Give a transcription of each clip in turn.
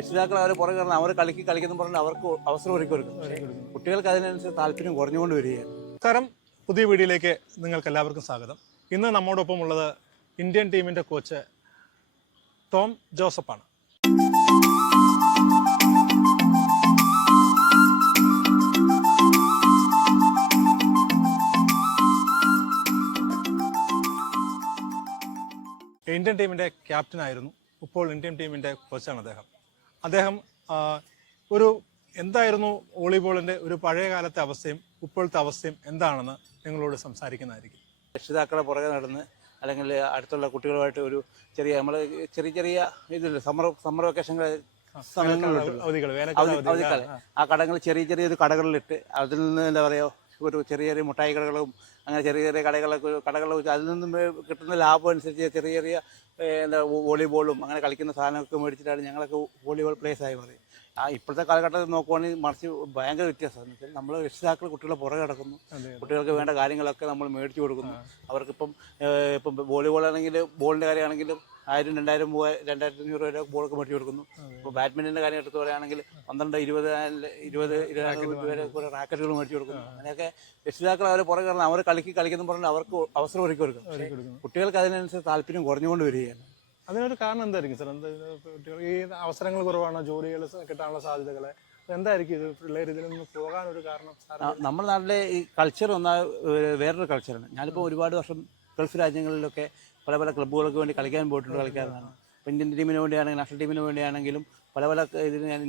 രക്ഷിതാക്കൾ അവരെ പുറകെ കിടന്ന് അവർ കളിക്കുന്ന പറഞ്ഞാൽ അവർക്ക് അവസരം ഒരുക്കി കൊടുക്കും. കുട്ടികൾക്ക് അതിനനുസരിച്ച് താല്പര്യം കുറഞ്ഞുകൊണ്ട് വരികയാണ്. നമസ്കാരം, പുതിയ വീഡിയോയിലേക്ക് നിങ്ങൾക്ക് എല്ലാവർക്കും സ്വാഗതം. ഇന്ന് നമ്മോടൊപ്പം ഉള്ളത് ഇന്ത്യൻ ടീമിൻ്റെ കോച്ച് ടോം ജോസഫാണ്. ഇന്ത്യൻ ടീമിൻ്റെ ക്യാപ്റ്റനായിരുന്നു, ഇപ്പോൾ ഇന്ത്യൻ ടീമിൻ്റെ കോച്ചാണ് അദ്ദേഹം എന്തായിരുന്നു വോളിബോളിൻ്റെ ഒരു പഴയ കാലത്തെ അവസ്ഥയും ഇപ്പോഴത്തെ അവസ്ഥയും എന്താണെന്ന് നിങ്ങളോട് സംസാരിക്കുന്നതായിരിക്കും. രക്ഷിതാക്കളെ പുറകെ നടന്ന് അല്ലെങ്കിൽ അടുത്തുള്ള കുട്ടികളുമായിട്ട് ഒരു ചെറിയ ഇതില്ല സമ്മർ വെക്കേഷൻ അവധിക്കാലം ആ കടകൾ ചെറിയൊരു കടകളിലിട്ട് അതിൽ നിന്ന് എന്താ പറയുക ഒരു ചെറിയ മുട്ടായി കടകളും അങ്ങനെ ചെറിയ കടകളെ വെച്ച് അതിൽ നിന്നും കിട്ടുന്ന ലാഭം അനുസരിച്ച് ചെറിയ എന്താ വോളിബോളും അങ്ങനെ കളിക്കുന്ന സാധനമൊക്കെ മേടിച്ചിട്ടാണ് ഞങ്ങളൊക്കെ വോളിബോൾ പ്ലേയേഴ്സായി മാറി. ഇപ്പോഴത്തെ കാലഘട്ടത്തിൽ നോക്കുവാണെങ്കിൽ മറിച്ച് ഭയങ്കര വ്യത്യാസമാണ്. നമ്മൾ രക്ഷിതാക്കൾ കുട്ടികളെ പുറകെ കിടക്കുന്നു, കുട്ടികൾക്ക് വേണ്ട കാര്യങ്ങളൊക്കെ നമ്മൾ മേടിച്ചു കൊടുക്കുന്നു. അവർക്കിപ്പം വോളിബോൾ ആണെങ്കിൽ ബോളിൻ്റെ കാര്യമാണെങ്കിലും 1000, 2000, 2500 രൂപ ബോളൊക്കെ മേടിച്ചു കൊടുക്കുന്നു. ഇപ്പോൾ ബാഡ്മിൻ്റൻ്റെ കാര്യം എടുത്ത് പറയുകയാണെങ്കിൽ 12-20 വരെ കുറേ റാക്കറ്റുകൾ മേടിച്ചു കൊടുക്കുന്നു. അങ്ങനെയൊക്കെ രക്ഷിതാക്കൾ അവരെ പുറകെ കിടന്ന് അവർ കളിക്കുന്ന പറഞ്ഞാൽ അവർക്ക് അവസരം ഒരുക്കി കൊടുക്കും. കുട്ടികൾക്ക് അതിനനുസരിച്ച് താല്പര്യം കുറഞ്ഞുകൊണ്ട് വരികയാണ്. അതിനൊരു കാരണം എന്തായിരിക്കും സാർ? ഈ അവസരങ്ങൾ കുറവാണ്, ജോലികൾ കിട്ടാനുള്ള സാധ്യതകളെ എന്തായിരിക്കും ഇത് പിള്ളേർ ഇതിൽ നിന്ന് പോകാനൊരു കാരണം? നമ്മുടെ നാട്ടിലെ ഈ കൾച്ചർ വേറൊരു കൾച്ചറാണ്. ഞാനിപ്പോൾ ഒരുപാട് വർഷം ഗൾഫ് രാജ്യങ്ങളിലൊക്കെ പല ക്ലബ്ബുകൾക്ക് വേണ്ടി കളിക്കാൻ പോയിട്ടുണ്ട്, കളിക്കാറുണ്ടാണ്. ഇപ്പോൾ ഇന്ത്യൻ ടീമിന് വേണ്ടിയാണെങ്കിലും നാഷണൽ ടീമിന് വേണ്ടിയാണെങ്കിലും പല ഇതിന് ഞാൻ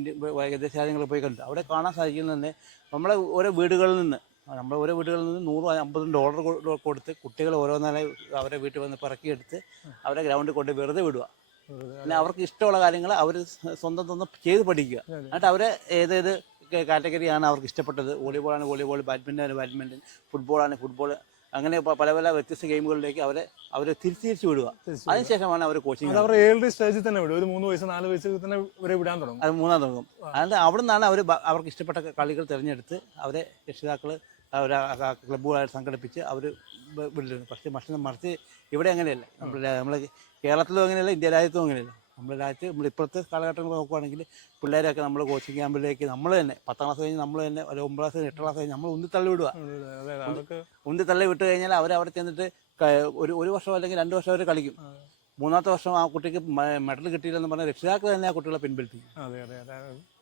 വിദേശ രാജ്യങ്ങളിൽ പോയി കണ്ടു. അവിടെ കാണാൻ സാധിക്കുന്നത് തന്നെ നമ്മളെ ഓരോ വീടുകളിൽ നിന്ന് $150 കൊടുത്ത് കുട്ടികൾ ഓരോന്നായി അവരെ വീട്ടിൽ വന്ന് പറക്കിയെടുത്ത് അവരെ ഗ്രൗണ്ടിൽ കൊണ്ട് വെറുതെ വിടുക. പിന്നെ അവർക്ക് ഇഷ്ടമുള്ള കാര്യങ്ങൾ അവർ സ്വന്തം ചെയ്ത് പഠിക്കുക. എന്നിട്ട് അവരെ ഏതേത് കാറ്റഗറിയാണ് അവർക്ക് ഇഷ്ടപ്പെട്ടത്, വോളിബോളാണ് വോളിബോൾ, ബാഡ്മിൻ്റൺ, ഫുട്ബോളാണ് ഫുട്ബോൾ, അങ്ങനെ പല വ്യത്യസ്ത ഗെയിമുകളിലേക്ക് അവരെ തിരിച്ചു വിടുക. അതിനുശേഷമാണ് അവർ കോച്ചിങ്. അവർ ഏഴ് സ്റ്റേജിൽ തന്നെ വിടും. ഒരു 3 വയസ്സ് 4 വയസ്സിൽ തന്നെ ഇവരെ വിടാൻ തുടങ്ങും. അത് 3 തുടങ്ങും. അതുകൊണ്ട് അവിടെ നിന്നാണ് അവർക്ക് ഇഷ്ടപ്പെട്ട കളികൾ തിരഞ്ഞെടുത്ത് അവരെ രക്ഷിതാക്കൾ ക്ലബ്ബുകളായിട്ട് സംഘടിപ്പിച്ച് അവർ വിടുന്നു. പക്ഷേ മറിച്ച് ഇവിടെ അങ്ങനെയല്ല. നമ്മൾ കേരളത്തിലും അങ്ങനെയല്ല, ഇന്ത്യ രാജ്യത്തും അങ്ങനെയല്ല. നമ്മുടെ രാജ്യത്ത് ഇപ്പോഴത്തെ കാലഘട്ടങ്ങൾ നോക്കുകയാണെങ്കിൽ പിള്ളേരൊക്കെ നമ്മൾ കോച്ചിങ് ക്യാമ്പിലേക്ക് നമ്മൾ തന്നെ 10ാം ക്ലാസ് കഴിഞ്ഞ് നമ്മൾ തന്നെ ഒരു 9ാം ക്ലാസ് 8ാം ക്ലാസ് കഴിഞ്ഞ് നമ്മൾ ഉന്തിത്തള്ളി വിടുക. ഉന്തിത്തള്ളി വിട്ട് കഴിഞ്ഞാൽ അവിടെ ചെന്നിട്ട് ഒരു വർഷം അല്ലെങ്കിൽ 2 വർഷം അവർ കളിക്കും. 3ാമത്തെ വർഷം ആ കുട്ടിക്ക് മെഡൽ കിട്ടിയില്ലെന്ന് പറഞ്ഞാൽ രക്ഷിതാക്കൾ തന്നെ ആ കുട്ടികളെ പിൻവലിപ്പിക്കും.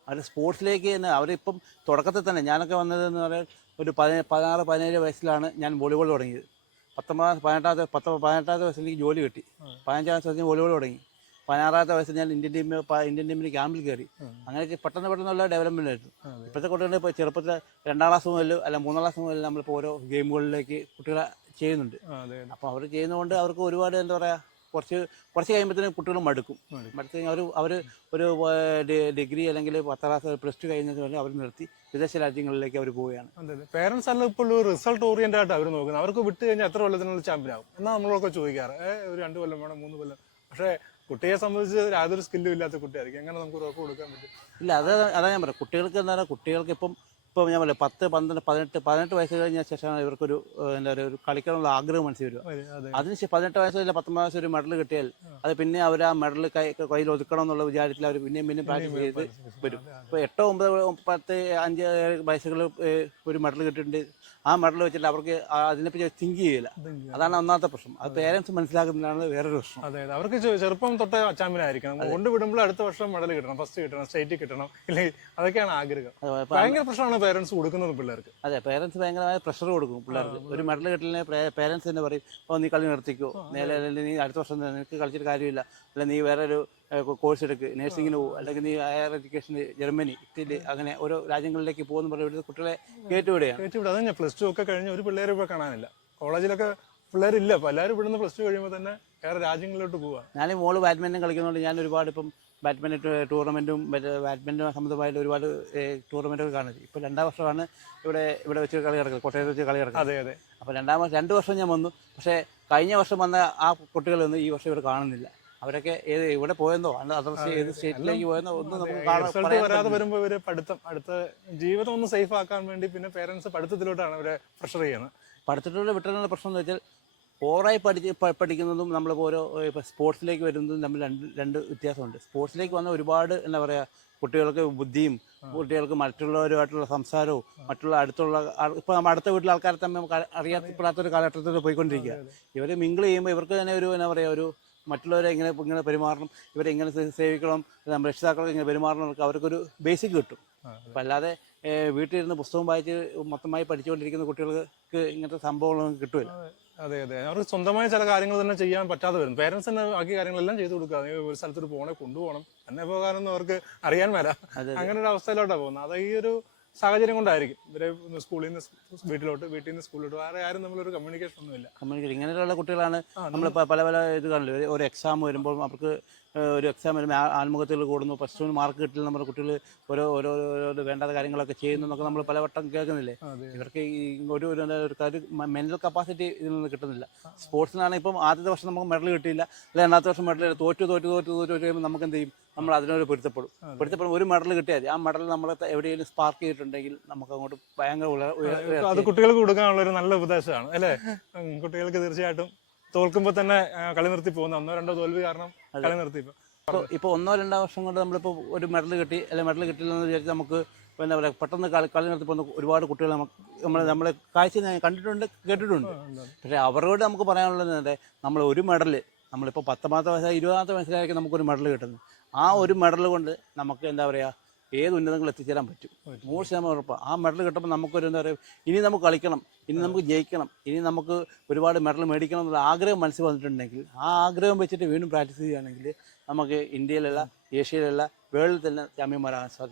അവർ സ്പോർട്സിലേക്ക് തന്നെ അവരിപ്പം തുടക്കത്തിൽ തന്നെ ഞാനൊക്കെ വന്നതെന്ന് പറഞ്ഞാൽ ഒരു 16-17 വയസ്സിലാണ് ഞാൻ വോളിബോൾ തുടങ്ങിയത്. 18ാമത്തെ വയസ്സിൽ എനിക്ക് ജോലി കിട്ടി. 15ാമത്തെ വയസ്സിൽ വോളിബോൾ തുടങ്ങി. 16ാമത്തെ വയസ്സിൽ ഞാൻ ഇന്ത്യൻ ടീമിന് ക്യാമ്പിൽ കയറി. അങ്ങനെയൊക്കെ പെട്ടെന്നുള്ള ഡെവലപ്മെൻ്റ് ആയിരുന്നു. ഇപ്പോഴത്തെ കുട്ടികളുടെ ഇപ്പോൾ ചെറുപ്പത്തിൽ 2ാം ക്ലാസ് മുതൽ അല്ല 3ാം ക്ലാസ് മുതൽ നമ്മളിപ്പോൾ ഓരോ ഗെയിമുകളിലേക്ക് കുട്ടികളെ ചെയ്യുന്നുണ്ട്. അപ്പോൾ അവർ ചെയ്യുന്നതുകൊണ്ട് അവർക്ക് ഒരുപാട് എന്താ പറയുക കുറച്ച് കഴിയുമ്പോഴത്തേനും കുട്ടികൾ മടുത്ത് കഴിഞ്ഞാൽ അവർ ഒരു ഡിഗ്രി അല്ലെങ്കിൽ 10ാം ക്ലാസ് +2 കഴിഞ്ഞാൽ അവർ നിർത്തി വിദേശ രാജ്യങ്ങളിലേക്ക് അവർ പോവുകയാണ്. പേരൻസ് അല്ല ഇപ്പോൾ റിസൾട്ട് ഓറിയന്റഡ് ആയിട്ട് അവർ നോക്കുന്നത്. അവർക്ക് വിട്ട് കഴിഞ്ഞാൽ എത്ര കൊല്ലത്തിനുള്ള ചാമ്പ്യൻ ആവും എന്നാൽ നമ്മളൊക്കെ ചോദിക്കാറ്. ഒരു 2 കൊല്ലം വേണം, 3 കൊല്ലം. പക്ഷേ കുട്ടിയെ സംബന്ധിച്ച് യാതൊരു സ്കില്ലും ഇല്ലാത്ത കുട്ടിയായിരിക്കും. എങ്ങനെ നമുക്ക് ഉറപ്പ് കൊടുക്കാൻ പറ്റും? ഇല്ല, അതാ ഞാൻ പറയാം. കുട്ടികൾക്ക് എന്താ പറയുക, കുട്ടികൾക്ക് ഇപ്പം ഞാൻ പറയാം 10, 12, 18 വയസ്സ് കഴിഞ്ഞ ശേഷമാണ് ഇവർക്കൊരു എന്താ പറയുക ഒരു കളിക്കാനുള്ള ആഗ്രഹം മനസ്സിൽ വരിക. അതിന് 18 വയസ്സില്ല 19 വയസ്സ് ഒരു മെഡൽ കിട്ടിയാൽ അത് പിന്നെ അവർ ആ മെഡൽ കയ്യിൽ ഒതുക്കണം എന്നുള്ള വിചാരത്തിൽ അവർ പിന്നെയും പ്രാക്ടീസ് ചെയ്ത് വരും. ഇപ്പോൾ 8, 9, 10, 5 വയസ്സുകൾ ഒരു മെഡൽ കിട്ടിയിട്ടുണ്ട്. ആ മെഡൽ വെച്ചിട്ട് അവർക്ക് അതിനെപ്പറ്റി തിങ്ക് ചെയ്യില്ല. അതാണ് ഒന്നാമത്തെ പ്രശ്നം. അത് പേരൻസ് മനസ്സിലാക്കുന്നതാണ് വേറൊരു പ്രശ്നം. അതെ, അവർക്ക് ചെറുപ്പം തൊട്ടേ ചാമ്പ്യൻ ആയിരിക്കണം. കൊണ്ടുവിടുമ്പോൾ അടുത്ത വർഷം മെഡൽ കിട്ടണം, ഫസ്റ്റ് കിട്ടണം, സ്റ്റേറ്റ് കിട്ടണം. ഇല്ലേ, അതൊക്കെയാണ് ആഗ്രഹം. ഭയങ്കര പ്രശ്നമാണ് പേരൻസ് കൊടുക്കുന്നത് പിള്ളേർക്ക്. അതെ, പേരൻസ് ഭയങ്കരമായ പ്രഷർ കൊടുക്കും പിള്ളേർക്ക്. ഒരു മെഡൽ കിട്ടലിനെ പേരൻസ് തന്നെ പറയും, നീ കളി നിർത്തിക്കോ, നീ അടുത്ത വർഷം നിനക്ക് കളിച്ചിട്ട് കാര്യമില്ല, അല്ല നീ വേറെ ഒരു കോഴ്സ് എടുക്ക്, നഴ്സിങ്ങിന് പോകും, അല്ലെങ്കിൽ നീ ഹയർ എഡ്യൂക്കേഷന് ജർമ്മനി, ഇറ്റലി, അങ്ങനെ ഓരോ രാജ്യങ്ങളിലേക്ക് പോകുന്ന പറഞ്ഞ കുട്ടികളെ കയറ്റിവിടുകയാണ്. അത് തന്നെ +2 ഒക്കെ കഴിഞ്ഞ് ഒരു പിള്ളേരെ ഇപ്പോൾ കാണാനില്ല. കോളേജിലൊക്കെ പിള്ളേരില്ല. അപ്പോൾ എല്ലാവരും ഇവിടുന്ന് +2 കഴിയുമ്പോൾ തന്നെ വേറെ രാജ്യങ്ങളിലോട്ട് പോവുക. ഞാൻ മോള് ബാഡ്മിൻ്റൺ കളിക്കുന്നതുകൊണ്ട് ഞാൻ ഒരുപാട് ഇപ്പം ബാഡ്മിൻ്റൺ ടൂർണമെൻറ്റും ബാഡ്മിൻ്റൺ സംബന്ധമായിട്ട് ഒരുപാട് ടൂർണമെൻറ്റുകൾ കാണുന്നത്. ഇപ്പോൾ 2ാം വർഷമാണ് ഇവിടെ വെച്ച് കളി നടക്കുന്നത്, കോട്ടയത്ത് വെച്ച് കളി നടക്കുന്നത്. അതെ. അപ്പോൾ 2 വർഷം ഞാൻ വന്നു. പക്ഷേ കഴിഞ്ഞ വർഷം വന്ന ആ കുട്ടികളൊന്നും ഈ വർഷം ഇവിടെ കാണുന്നില്ല. അവരൊക്കെ ഇവിടെ പോയെന്നോ അതർ ഏത് സ്റ്റേറ്റിലേക്ക് പോയെന്നോ ഒന്നും നമുക്ക് വരാതെ വരുമ്പോൾ ഇവര് അടുത്ത ജീവിതം ഒന്ന് സേഫ് ആക്കാൻ വേണ്ടി പിന്നെ പേരൻസ് പഠിത്തത്തിലോട്ടാണ് ഇവരെ പ്രഷർ ചെയ്യുന്നത്. പഠിത്തത്തിലൂടെ വിട്ടുള്ള പ്രശ്നം എന്ന് വെച്ചാൽ ഓവറായി പഠിക്കുന്നതും നമ്മളിപ്പോൾ ഓരോ ഇപ്പോൾ സ്പോർട്സിലേക്ക് വരുന്നതും തമ്മിൽ രണ്ട് വ്യത്യാസമുണ്ട്. സ്പോർട്സിലേക്ക് വന്ന ഒരുപാട് എന്താ പറയുക കുട്ടികൾക്ക് ബുദ്ധിയും കുട്ടികൾക്ക് മറ്റുള്ളവരുമായിട്ടുള്ള സംസാരവും മറ്റുള്ള ഇപ്പോൾ നമ്മൾ അടുത്ത വീട്ടിലെ ആൾക്കാരെ തമ്മിൽ നമുക്ക് അറിയാത്തപ്പെടാത്തൊരു കാലഘട്ടത്തിൽ പോയിക്കൊണ്ടിരിക്കുക. ഇവർ മിങ്കിൾ ചെയ്യുമ്പോൾ ഇവർക്ക് തന്നെ ഒരു എന്താ പറയുക ഒരു മറ്റുള്ളവരെ ഇങ്ങനെ പെരുമാറണം, ഇവരെ എങ്ങനെ സേവിക്കണം, രക്ഷിതാക്കളെ ഇങ്ങനെ പെരുമാറണം, അവർക്കൊരു ബേസിക് കിട്ടും. അപ്പം അല്ലാതെ വീട്ടിലിരുന്ന് പുസ്തകം വായിച്ച് മൊത്തമായി പഠിച്ചുകൊണ്ടിരിക്കുന്ന കുട്ടികൾക്ക് ഇങ്ങനത്തെ സംഭവങ്ങളൊന്നും കിട്ടുമില്ല. അതെ അതെ, അവർക്ക് സ്വന്തമായ ചില കാര്യങ്ങൾ തന്നെ ചെയ്യാൻ പറ്റാതെ വരും. പേരൻസ് തന്നെ ബാക്കി കാര്യങ്ങളെല്ലാം ചെയ്തു കൊടുക്കുക. ഒരു സ്ഥലത്തോട്ട് കൊണ്ടുപോകണം, തന്നെ പോകാനൊന്നും അവർക്ക് അറിയാൻ വരാം. അങ്ങനെ ഒരു അവസ്ഥയിലോട്ടാണ് പോകുന്നത്. അത് ഈ ഒരു സാഹചര്യം കൊണ്ടായിരിക്കും ഇവരെ സ്കൂളിൽ നിന്ന് വീട്ടിൽ നിന്ന് സ്കൂളിലോട്ട് വേറെ ആരും നമ്മളൊരു കമ്മ്യൂണിക്കേഷൻ ഒന്നുമില്ല. ഇങ്ങനെയുള്ള കുട്ടികളാണ് നമ്മൾ പല ഇത് കാണില്ല. ഒരു എക്സാം വരുമ്പോൾ അവർക്ക് ഒരു എക്സാം വരുമ്പോൾ ആത്മഹത്യകൾ കൂടുന്നു, പ്ലസ് ടുവിന് മാർക്ക് കിട്ടില്ല, നമ്മുടെ കുട്ടികൾ ഓരോ വേണ്ടാത്ത കാര്യങ്ങളൊക്കെ ചെയ്യുന്നു എന്നൊക്കെ നമ്മൾ പലവട്ടം കേൾക്കുന്നില്ലേ. ഇവർക്ക് ഒരു മെന്റൽ കപ്പാസിറ്റി ഇതിൽ നിന്ന് കിട്ടുന്നില്ല. സ്പോർട്സിനാണ് ഇപ്പം ആദ്യത്തെ വർഷം നമുക്ക് മെഡൽ കിട്ടിയില്ല, അല്ലെങ്കിൽ രണ്ടാമത്തെ വർഷം മെഡൽ തോറ്റു കഴിയുമ്പോൾ നമുക്ക് എന്ത് ചെയ്യും, നമ്മൾ അതിനോട് പിടുത്തപ്പെടും. ഒരു മെഡൽ കിട്ടിയാൽ ആ മെഡൽ നമ്മൾ എവിടെയെങ്കിലും സ്പാർക്ക് ചെയ്തിട്ടുണ്ടെങ്കിൽ നമുക്ക് അങ്ങോട്ട് ഭയങ്കര അത് കുട്ടികൾക്ക് കൊടുക്കാനുള്ള ഒരു നല്ല ഉപദേശമാണ് അല്ലേ. കുട്ടികൾക്ക് തീർച്ചയായിട്ടും തോൽക്കുമ്പോൾ തന്നെ കളി നിർത്തി പോകുന്ന 1-2 തോൽവി കാരണം കളി നിർത്തി. ഇപ്പോൾ 1-2 വർഷം കൊണ്ട് നമ്മളിപ്പോൾ ഒരു മെഡൽ കിട്ടി അല്ലെങ്കിൽ മെഡൽ കിട്ടില്ലെന്ന് വിചാരിച്ച് നമുക്ക് എന്താ പറയുക പെട്ടെന്ന് കളി നിർത്തി പോകുന്ന ഒരുപാട് കുട്ടികൾ നമ്മളെ കാഴ്ച കണ്ടിട്ടുണ്ട്, കേട്ടിട്ടുണ്ട്. പക്ഷേ അവരോട് നമുക്ക് പറയാനുള്ളത് നമ്മൾ ഒരു മെഡൽ നമ്മളിപ്പോൾ 10ാമത്തെ വയസ്സായി 20ാമത്തെ വയസ്സിലായിരിക്കും നമുക്കൊരു മെഡൽ കിട്ടുന്നത്. ആ ഒരു മെഡൽ കൊണ്ട് നമുക്ക് എന്താ പറയുക ഏത് ഉന്നതങ്ങളിൽ എത്തിച്ചേരാൻ പറ്റും. 100% ഉറപ്പാണ്. ആ മെഡൽ കിട്ടുമ്പോൾ നമുക്കൊരു എന്താ പറയുക ഇനി നമുക്ക് കളിക്കണം, ഇനി നമുക്ക് ജയിക്കണം, ഇനി നമുക്ക് ഒരുപാട് മെഡൽ മേടിക്കണം എന്നുള്ള ആഗ്രഹം മനസ്സിൽ വന്നിട്ടുണ്ടെങ്കിൽ ആ ആഗ്രഹം വെച്ചിട്ട് വീണ്ടും പ്രാക്ടീസ് ചെയ്യുകയാണെങ്കിൽ നമുക്ക് ഇന്ത്യയിലല്ല ഏഷ്യയിലല്ല വേൾഡിൽ തന്നെ ചാമ്പ്യന്മാരാകാൻ സാധിക്കും.